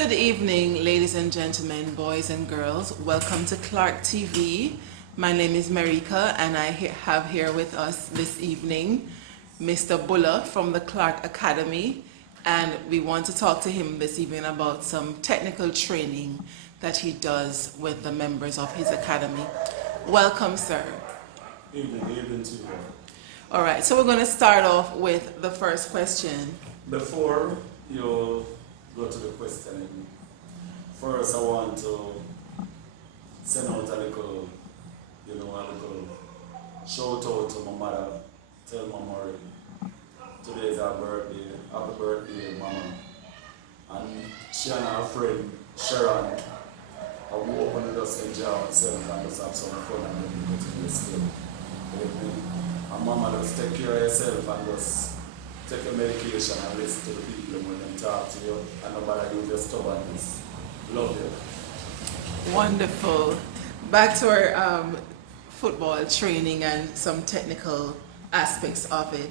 Good evening, ladies and gentlemen, boys and girls. Welcome to Clark TV. My name is Marika, and I have here with us this evening Mr. Buller from the Clark Academy, and we want to talk to him this evening about some technical training that he does with the members of his academy. Welcome, sir. Evening to you. All right, so we're going to start off with the first question. Before you go to the questioning, first I want to send out a little shout out to my mother. Tell Mama today is her birthday. Happy birthday, Mama. And she and her friend Sharon, I will open it just enjoy myself and just have some fun and then go to the school. And Mama, just take care of yourself and just take your medication and listen to the people when they talk to you, and nobody use your stubbornness. Love you. Wonderful. Back to our football training and some technical aspects of it.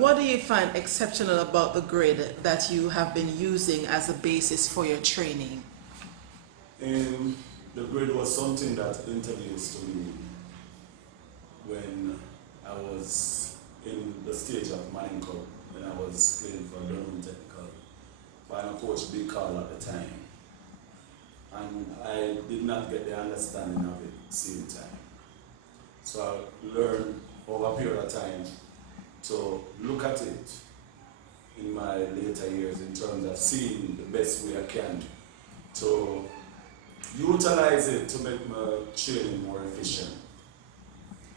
What do you find exceptional about the grid that you have been using as a basis for your training? The grid was something that introduced to me when I was in the stage of Manning Cup, when I was playing for Durham Technical, final coach Big Carl at the time. And I did not get the understanding of it at the same time. So I learned over a period of time to look at it in my later years in terms of seeing the best way I can to utilize it to make my training more efficient.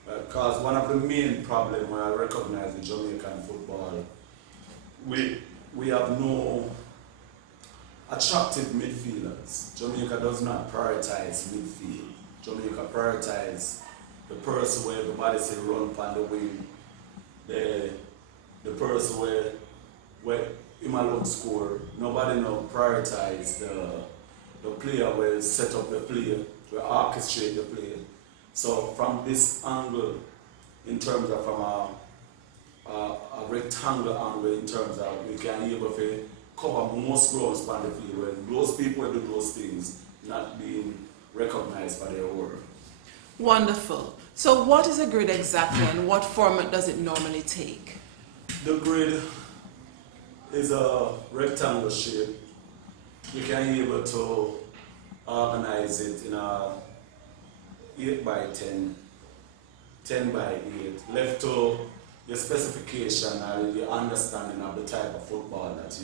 Because one of the main problems when I recognize in Jamaican football, we have no attractive midfielders. Jamaica does not prioritize midfield. Jamaica prioritizes the person where everybody say run upon the wing, the person where him alone score. Nobody no prioritize the player will set up the play, will orchestrate the play. So from this angle, in terms of from a rectangle angle, in terms of we can able to cover most grounds on the field where those people do those things not being recognized by their work. Wonderful. So what is a grid exactly and what format does it normally take? The grid is a rectangle shape. You can be able to organize it in a 8 by 10, 10 by 8, left to your specification and your understanding of the type of football that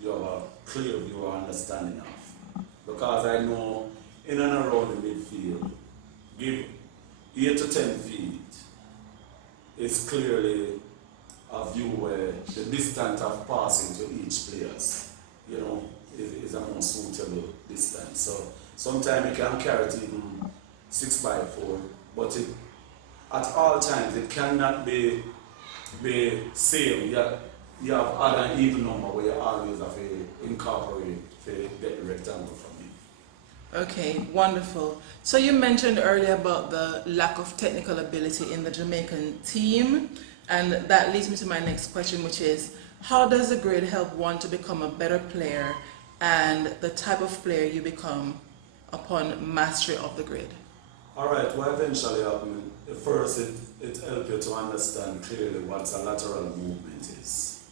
you have a clear view or understanding of. Because I know in and around the midfield, give 8 to 10 feet is clearly a view where the distance of passing to each player, is a more suitable distance. So sometimes you can carry it even 6 by 4, but at all times it cannot be same. You have odd and even number where you always have to incorporate to get the rectangle from it. Okay, wonderful. So you mentioned earlier about the lack of technical ability in the Jamaican team, and that leads me to my next question, which is, how does the grid help one to become a better player and the type of player you become upon mastery of the grid? Alright, what eventually happened, first it helps you to understand clearly what a lateral movement is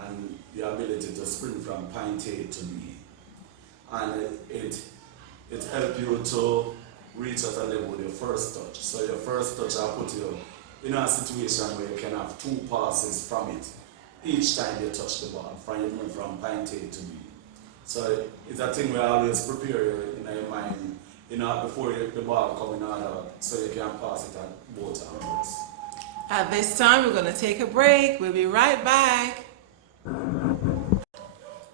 and the ability to sprint from point A to B. And it helps you to reach at a level with your first touch. So your first touch will put you in a situation where you can have 2 passes from it each time you touch the ball, from point A to B. So it's a thing where I always prepare you in your mind, before the ball comes in order, so you can pass it at both angles. At this time, we're going to take a break. We'll be right back.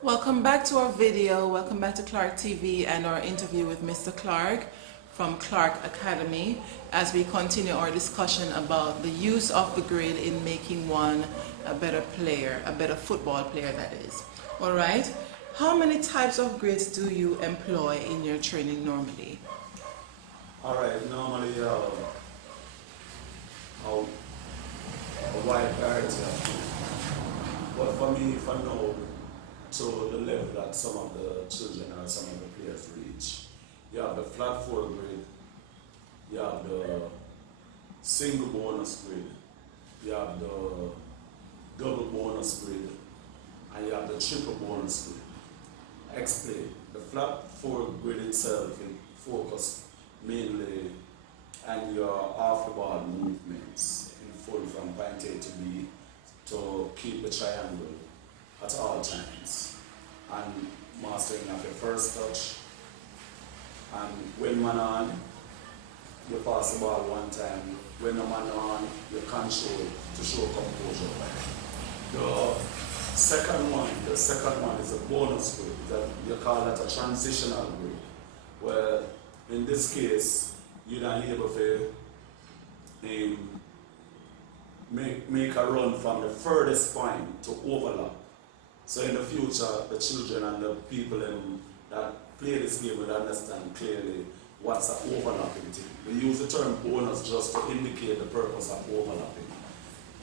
Welcome back to our video. Welcome back to Clark TV and our interview with Mr. Clark from Clark Academy as we continue our discussion about the use of the grid in making one a better player, a better football player, that is. All right. How many types of grids do you employ in your training normally? Alright, normally a wide variety of things. But for me, for now, to the level that some of the children or some of the players reach. You have the flat 4 grade, you have the single bonus grade, you have the double bonus grade, and you have the triple bonus grade. Explain. The flat 4 grade itself, it focuses mainly on your off the ball movements in full from point A to B to keep the triangle at all times. And mastering of your first touch. And when man on, you pass the ball one time. When the man on, you control to show composure. The second one is a bonus grade. That you call that a transitional grade. Where in this case, you're not able to make a run from the furthest point to overlap. So in the future, the children and the people that play this game will understand clearly what's an overlapping thing. We use the term bonus just to indicate the purpose of overlapping.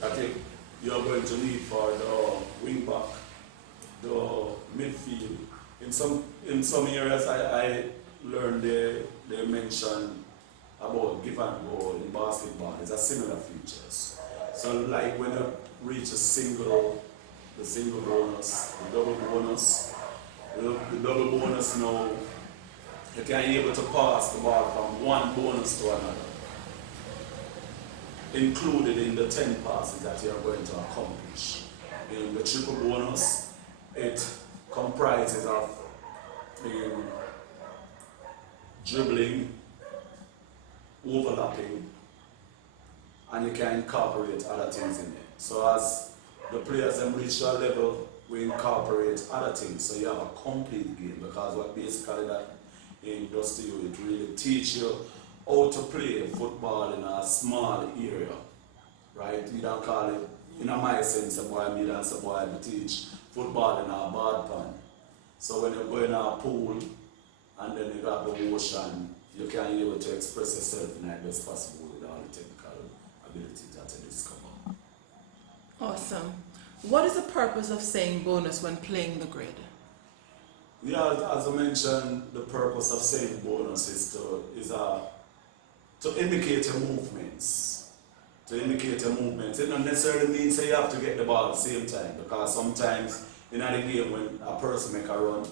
I think you're going to need for the wing back, the midfield. In some areas I learned they mention about give and go in basketball. It's a similar features. So like when you reach the single bonus, the double bonus. The double bonus now, you can be able to pass the ball from one bonus to another, included in the 10 passes that you are going to accomplish. In the triple bonus, it comprises of dribbling, overlapping, and you can incorporate other things in it. So as the players then reach your level, we incorporate other things, so you have a complete game, because what basically that does to you, it really teaches you how to play football in a small area, right? You don't call it, in my sense, a boy me dance, a boy me teach football in a bad pan. So when you go in a pool, and then you got the ocean, you can be able to express yourself in the best possible with all the technical abilities that you discover. Awesome. What is the purpose of saying bonus when playing the grid? Yeah, as I mentioned, the purpose of saying bonus is to indicate your movements. To indicate your movements. It doesn't necessarily mean say you have to get the ball at the same time, because sometimes in a game when a person make a run,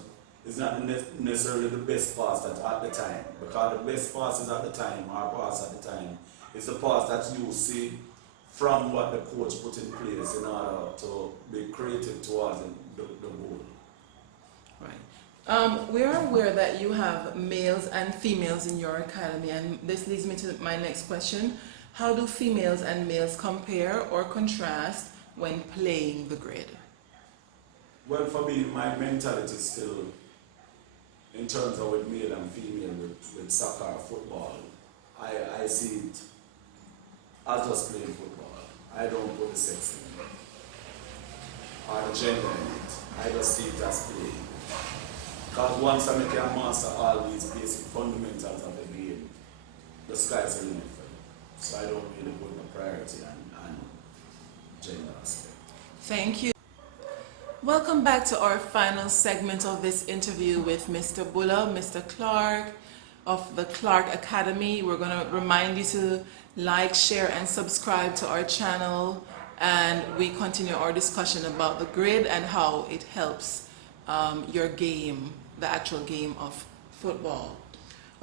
it's not necessarily the best pass at the time, because the best passes at the time, or pass at the time, is the pass that you see from what the coach put in place in order to be creative towards the goal. Right. We are aware that you have males and females in your academy, and this leads me to my next question. How do females and males compare or contrast when playing the grid? Well, for me, my mentality is still, in terms of with male and female, with soccer, football, I see it as just playing football. I don't put the sex in it, or the gender in it. I just see it as playing. Because once I can master all these basic fundamentals of the game, the sky's the limit for me. So I don't really put the priority on gender aspect. Thank you. Welcome back to our final segment of this interview with Mr. Buller, Mr. Clark of the Clark Academy. We're going to remind you to like, share, and subscribe to our channel, and we continue our discussion about the grid and how it helps your game, the actual game of football.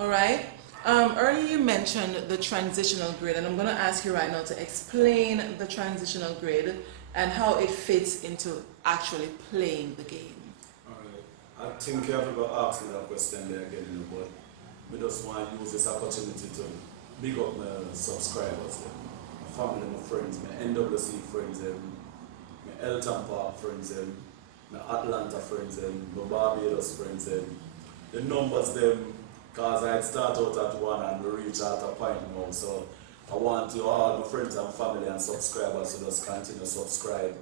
All right. Earlier you mentioned the transitional grid, and I'm going to ask you right now to explain the transitional grid and how it fits into actually playing the game. All right. I think you have to go ask me that question there again, but we just want to use this opportunity to big up my subscribers, my family, my friends, my NWC friends, my Elton Park friends, my Atlanta friends, my Barbados friends, the numbers because I start out at one and we reach out a point now. So I want you all, my friends and family and subscribers, to just continue to subscribe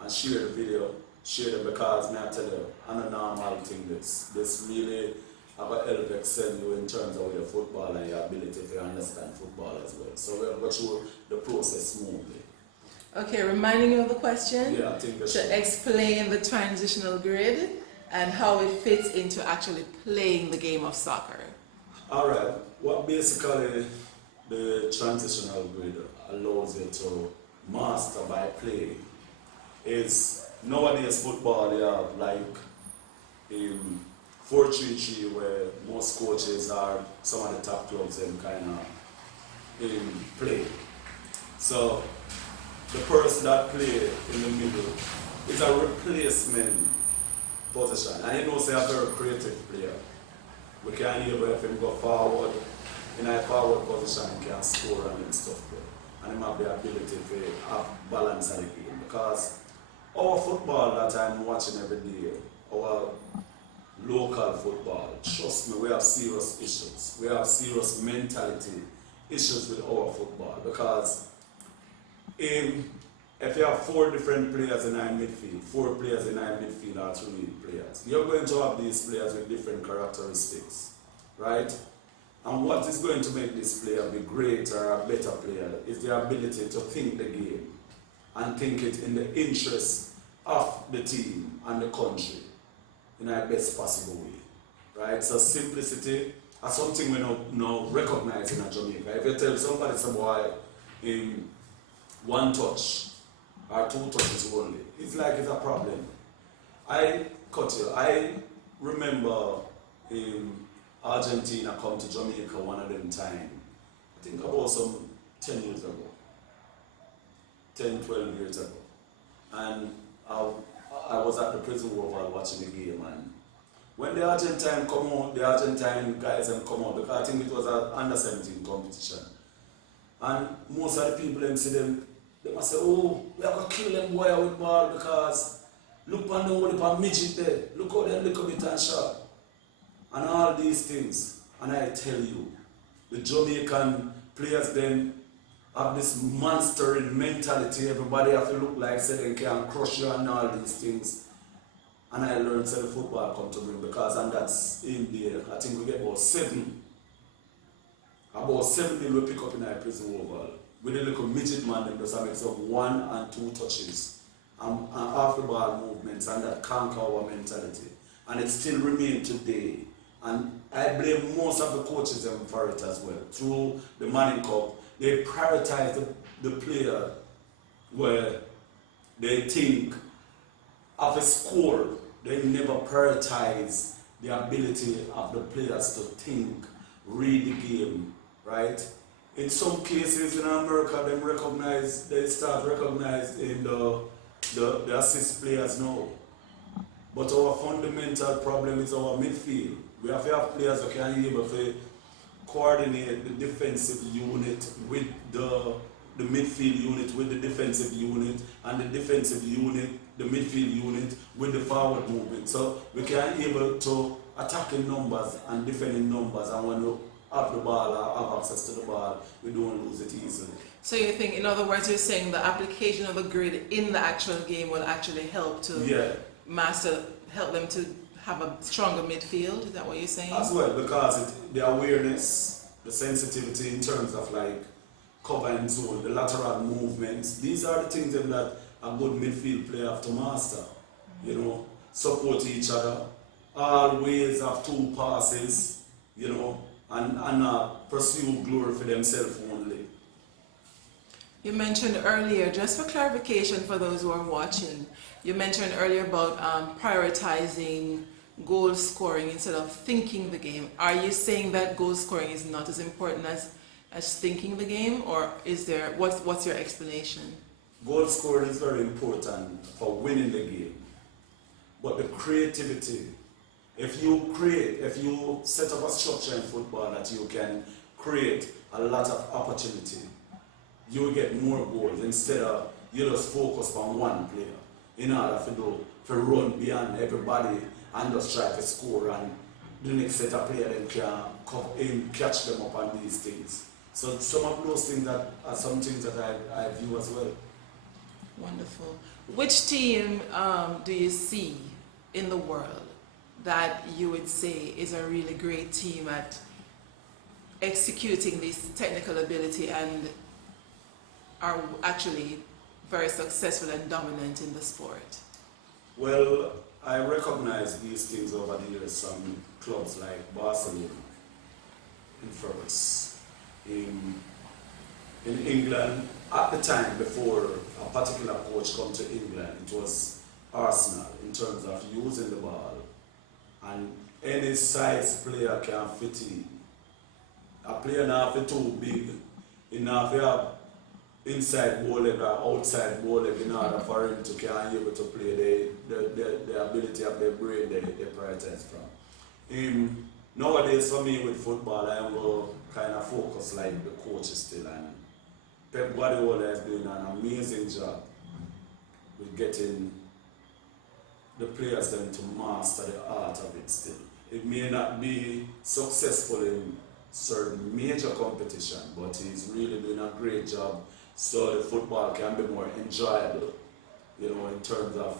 and share the video, share them, because I tell you, I'm a normal thing. This really have a help excel you in terms of your football and your ability to understand football as well. So we'll go through the process smoothly. Okay, reminding you of the question. Yeah, I think that's To explain the transitional grid and how it fits into actually playing the game of soccer. all right. What basically the transitional grid allows you to master by playing is nowadays football they have like 4-3-3 where most coaches are some of the top clubs and kind of play. So the person that play in the middle is a replacement position. And you know say a very creative player. We can't even if him go forward in a forward position he can score and stuff there. And him have the ability to have balance of the game. Because our football that I'm watching every day, our local football, trust me, we have serious issues. We have serious mentality issues with our football because if you have 4 different players in our midfield, 4 players in our midfield are 3 players, you're going to have these players with different characteristics, right? And what is going to make this player be greater or a better player is the ability to think the game and think it in the interest of the team and the country in a best possible way, right? So simplicity is something we now recognize in Jamaica. If you tell somebody, some boy, in 1 touch or 2 touches only, it's like it's a problem. I remember Argentina come to Jamaica one of them time, I think about some 10 years ago, 10, 12 years ago. And I was at the prison oval watching the game, and when the Argentine come out, the Argentine guys come out, because I think it was an under 17 competition. And most of the people them see them, they must say, oh, we have to kill them boy with ball because look on the whole midget there, look how them look a bit and shot. And all these things. And I tell you, the Jamaican players then have this monstering mentality. Everybody have to look like say they can crush you and all these things. And I learned say the football come to bring because and that's in there. I think we get about 7 people we pick up in our prison oval. With a little midget man them just makes up 1 and 2 touches. And half the ball movements and that conquer our mentality. And it still remains today. And I blame most of the coaches for it as well. Through the Manning Cup, they prioritize the player where they think of a score. They never prioritize the ability of the players to think, read the game, right? In some cases in America, they start recognizing the assist players now. But our fundamental problem is our midfield. We have to have players who can be able to coordinate the defensive unit with the midfield unit with the defensive unit, and the defensive unit, the midfield unit with the forward movement. So we can be able to attack in numbers and defend in numbers, and when we have the ball or have access to the ball, we don't lose it easily. So you think, in other words, you're saying the application of the grid in the actual game will actually help to help them to have a stronger midfield? Is that what you're saying? As well, because the awareness, the sensitivity in terms of like cover and zone, the lateral movements, these are the things that a good midfield player have to master. You know, support each other, always have 2 passes, you know, and pursue glory for themselves only. You mentioned earlier, just for clarification for those who are watching, you mentioned earlier about prioritizing goal scoring instead of thinking the game. Are you saying that goal scoring is not as important as thinking the game, or is there, what's your explanation? Goal scoring is very important for winning the game, but the creativity, if you set up a structure in football that you can create a lot of opportunity, you will get more goals instead of you just focus on one player in order to run beyond everybody and just try to score, and the next set of players then can catch them up on these things. So some of those things that are some things that I view as well. Wonderful. Which team do you see in the world that you would say is a really great team at executing this technical ability and are actually very successful and dominant in the sport? Well, I recognize these things over the years from clubs like Barcelona, in France, in England. At the time before a particular coach come to England, it was Arsenal in terms of using the ball, and any size player can fit in. A player not have too big, enough to have inside ball leg or outside ball leg in order for him to can able to play the ability of the brain they prioritize from. Nowadays for me with football I will kind of focus like the coaches still, and Pep Guardiola has doing an amazing job with getting the players then to master the art of it still. It may not be successful in certain major competition, but he's really doing a great job so the football can be more enjoyable, you know, in terms of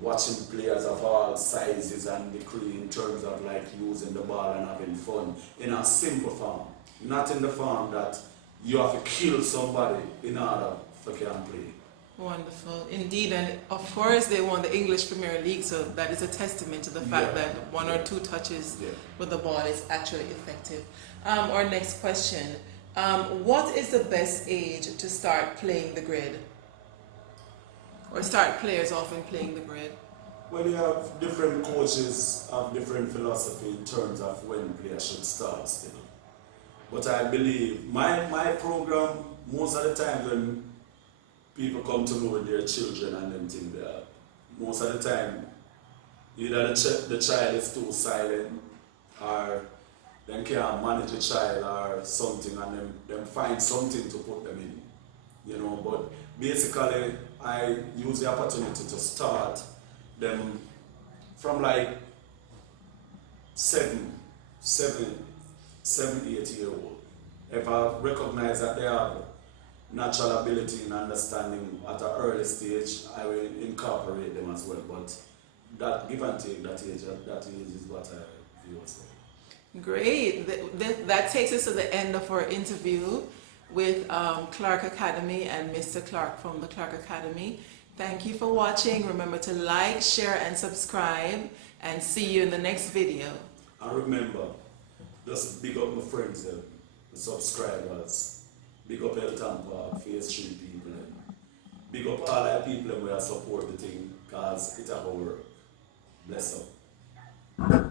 watching players of all sizes and degree, in terms of like using the ball and having fun in a simple form, not in the form that you have to kill somebody in order for can play. Wonderful, indeed, and of course they won the English Premier League, so that is a testament to the fact that one or two touches with the ball is actually effective. Our next question, what is the best age to start playing the grid? Or start players often playing the grid? Well, you have different coaches have different philosophy in terms of when players should start still. But I believe my program, most of the time when people come to me with their children and them think that most of the time either the child is too silent or they can't manage the child or something, and them find something to put them in, you know. But basically I use the opportunity to start them from like 7, 8 year old. If I recognize that they have natural ability in understanding at an early stage, I will incorporate them as well. But that give and take, that age is what I view as well. Great. That takes us to the end of our interview with Clark Academy and Mr. Clark from the Clark Academy. Thank you for watching. Remember to like, share, and subscribe, and see you in the next video. And remember, just big up my friends, the subscribers. Big up El Tampa, Phase 3 people. Big up all the people who support the thing, because it's our work. Bless up.